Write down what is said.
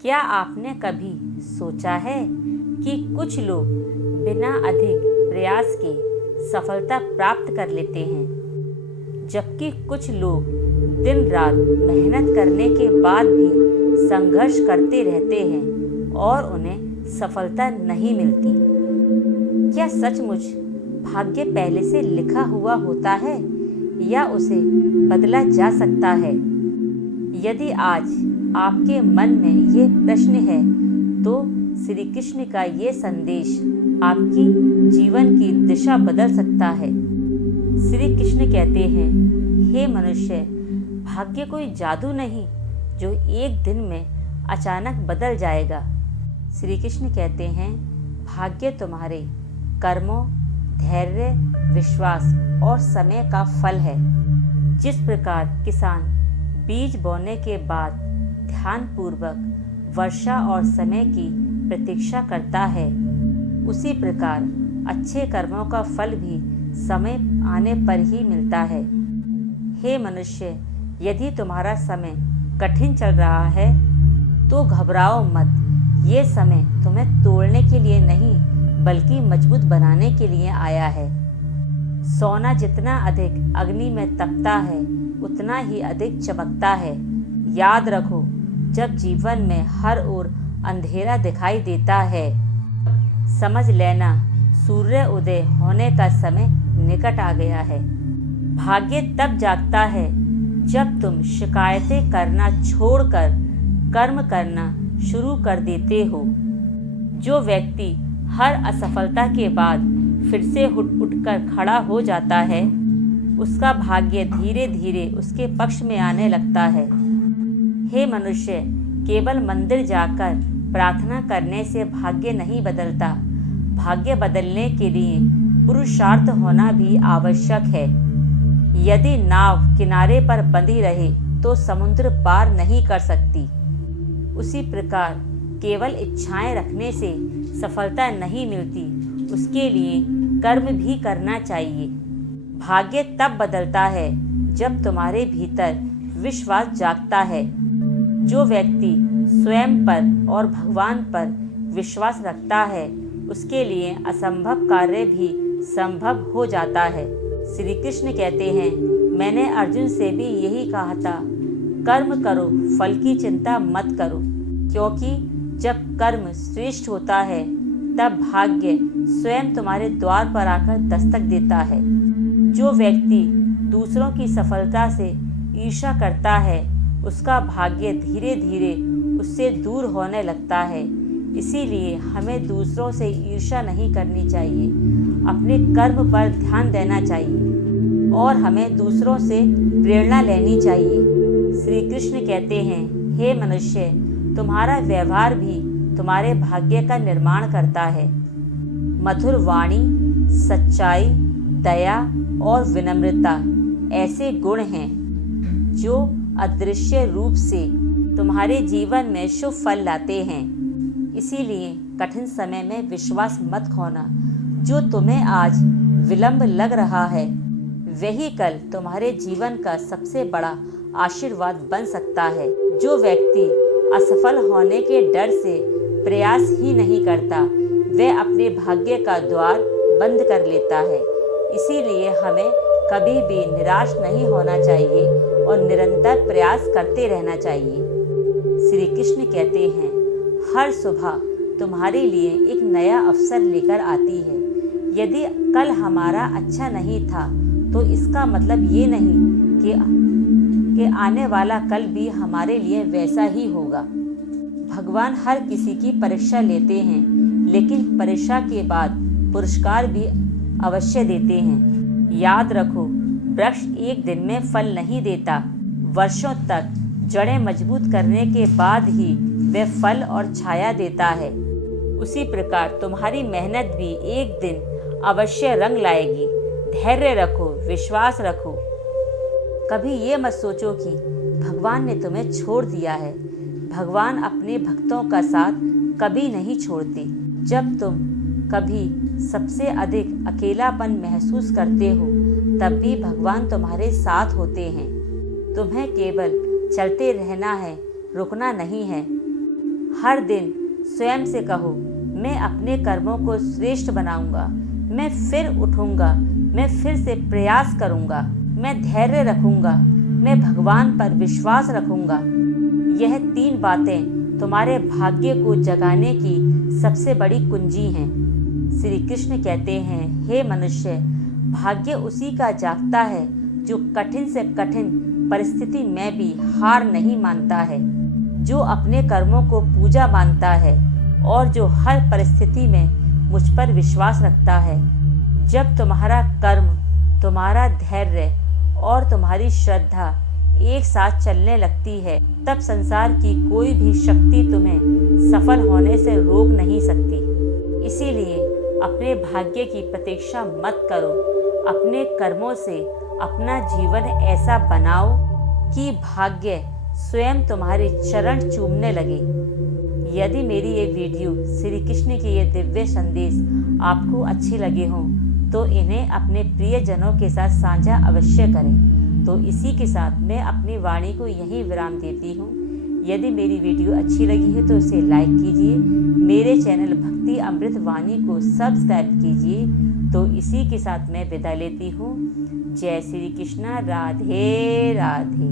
क्या आपने कभी सोचा है कि कुछ लोग बिना अधिक प्रयास के सफलता प्राप्त कर लेते हैं, जबकि कुछ लोग दिन रात मेहनत करने के बाद भी संघर्ष करते रहते हैं और उन्हें सफलता नहीं मिलती। क्या सचमुच भाग्य पहले से लिखा हुआ होता है या उसे बदला जा सकता है? यदि आज आपके मन में ये प्रश्न है तो श्री कृष्ण का ये संदेश आपकी जीवन की दिशा बदल सकता है। श्री कृष्ण कहते हैं, हे मनुष्य, भाग्य कोई जादू नहीं जो एक दिन में अचानक बदल जाएगा। श्री कृष्ण कहते हैं, भाग्य तुम्हारे कर्मों, धैर्य, विश्वास और समय का फल है। जिस प्रकार किसान बीज बोने के बाद ध्यानपूर्वक वर्षा और समय की प्रतीक्षा करता है, उसी प्रकार अच्छे कर्मों का फल भी समय आने पर ही मिलता है। हे मनुष्य, यदि तुम्हारा समय कठिन चल रहा है तो घबराओ मत। ये समय तुम्हें तोड़ने के लिए नहीं बल्कि मजबूत बनाने के लिए आया है। सोना जितना अधिक अग्नि में तपता है उतना ही अधिक चमकता है। याद रखो, जब जीवन में हर ओर अंधेरा दिखाई देता है, समझ लेना सूर्य उदय होने का समय निकट आ गया है। भाग्य तब जागता है जब तुम शिकायतें करना छोड़कर कर्म करना शुरू कर देते हो। जो व्यक्ति हर असफलता के बाद फिर से उठकर खड़ा हो जाता है, उसका भाग्य धीरे धीरे उसके पक्ष में आने लगता है। हे मनुष्य, केवल मंदिर जाकर प्रार्थना करने से भाग्य नहीं बदलता। भाग्य बदलने के लिए पुरुषार्थ होना भी आवश्यक है। यदि नाव किनारे पर बंधी रहे तो समुद्र पार नहीं कर सकती। उसी प्रकार केवल इच्छाएं रखने से सफलता नहीं मिलती, उसके लिए कर्म भी करना चाहिए। भाग्य तब बदलता है जब तुम्हारे भीतर विश्वास जागता है। जो व्यक्ति स्वयं पर और भगवान पर विश्वास रखता है, उसके लिए असंभव कार्य भी संभव हो जाता है। श्री कृष्ण कहते हैं, मैंने अर्जुन से भी यही कहा था, कर्म करो, फल की चिंता मत करो, क्योंकि जब कर्म श्रेष्ठ होता है तब भाग्य स्वयं तुम्हारे द्वार पर आकर दस्तक देता है। जो व्यक्ति दूसरों की सफलता से ईर्ष्या करता है, उसका भाग्य धीरे धीरे उससे दूर होने लगता है। इसीलिए हमें दूसरों से ईर्ष्या नहीं करनी चाहिए, अपने कर्म पर ध्यान देना चाहिए और हमें दूसरों से प्रेरणा लेनी चाहिए। श्री कृष्ण कहते हैं, हे मनुष्य, तुम्हारा व्यवहार भी तुम्हारे भाग्य का निर्माण करता है। मधुर वाणी, सच्चाई, दया और विनम्रता ऐसे गुण हैं जो अदृश्य रूप से तुम्हारे जीवन में शुभ फल लाते हैं। इसीलिए कठिन समय में विश्वास मत खोना। जो तुम्हें आज विलंब लग रहा है, वही कल तुम्हारे जीवन का सबसे बड़ा आशीर्वाद बन सकता है। जो व्यक्ति असफल होने के डर से प्रयास ही नहीं करता, वह अपने भाग्य का द्वार बंद कर लेता है। इसीलिए हमें कभी भी निराश नहीं होना चाहिए और निरंतर प्रयास करते रहना चाहिए। श्री कृष्ण कहते हैं, हर सुबह तुम्हारे लिए एक नया अवसर लेकर आती है। यदि कल हमारा अच्छा नहीं था तो इसका मतलब ये नहीं कि आने वाला कल भी हमारे लिए वैसा ही होगा। भगवान हर किसी की परीक्षा लेते हैं, लेकिन परीक्षा के बाद पुरस्कार भी अवश्य देते हैं। याद रखो, वृक्ष एक दिन में फल नहीं देता, वर्षों तक जड़ें मजबूत करने के बाद ही वह फल और छाया देता है। उसी प्रकार तुम्हारी मेहनत भी एक दिन अवश्य रंग लाएगी। धैर्य रखो, विश्वास रखो। कभी ये मत सोचो कि भगवान ने तुम्हें छोड़ दिया है। भगवान अपने भक्तों का साथ कभी नहीं छोड़ते। जब तुम कभी सबसे अधिक अकेलापन महसूस करते हो, तब भी भगवान तुम्हारे साथ होते हैं। तुम्हें केवल चलते रहना है, रुकना नहीं है। हर दिन स्वयं से कहो, मैं अपने कर्मों को श्रेष्ठ बनाऊंगा, मैं फिर उठूंगा, मैं फिर से प्रयास करूंगा, मैं धैर्य रखूंगा, मैं भगवान पर विश्वास रखूंगा। यह 3 बातें तुम्हारे भाग्य को जगाने की सबसे बड़ी कुंजी हैं। श्री कृष्ण कहते हैं, हे मनुष्य, भाग्य उसी का जागता है जो कठिन से कठिन परिस्थिति में भी हार नहीं मानता है, जो अपने कर्मों को पूजा मानता है और जो हर परिस्थिति में मुझ पर विश्वास रखता है। जब तुम्हारा कर्म, तुम्हारा धैर्य और तुम्हारी श्रद्धा एक साथ चलने लगती है, तब संसार की कोई भी शक्ति तुम्हें सफल होने से रोक नहीं सकती। इसीलिए अपने भाग्य की प्रतीक्षा मत करो। अपने कर्मों से अपना जीवन ऐसा बनाओ कि भाग्य स्वयं तुम्हारे चरण चूमने लगे। यदि मेरी ये वीडियो, श्री कृष्ण के ये दिव्य संदेश आपको अच्छे लगे हों तो इन्हें अपने प्रियजनों के साथ साझा अवश्य करें। तो इसी के साथ मैं अपनी वाणी को यहीं विराम देती हूँ। यदि मेरी वीडियो अच्छी लगी है तो इसे लाइक कीजिए, मेरे चैनल भक्ति अमृत वाणी को सब्सक्राइब कीजिए। तो इसी के साथ मैं विदा लेती हूँ। जय श्री कृष्ण। राधे राधे।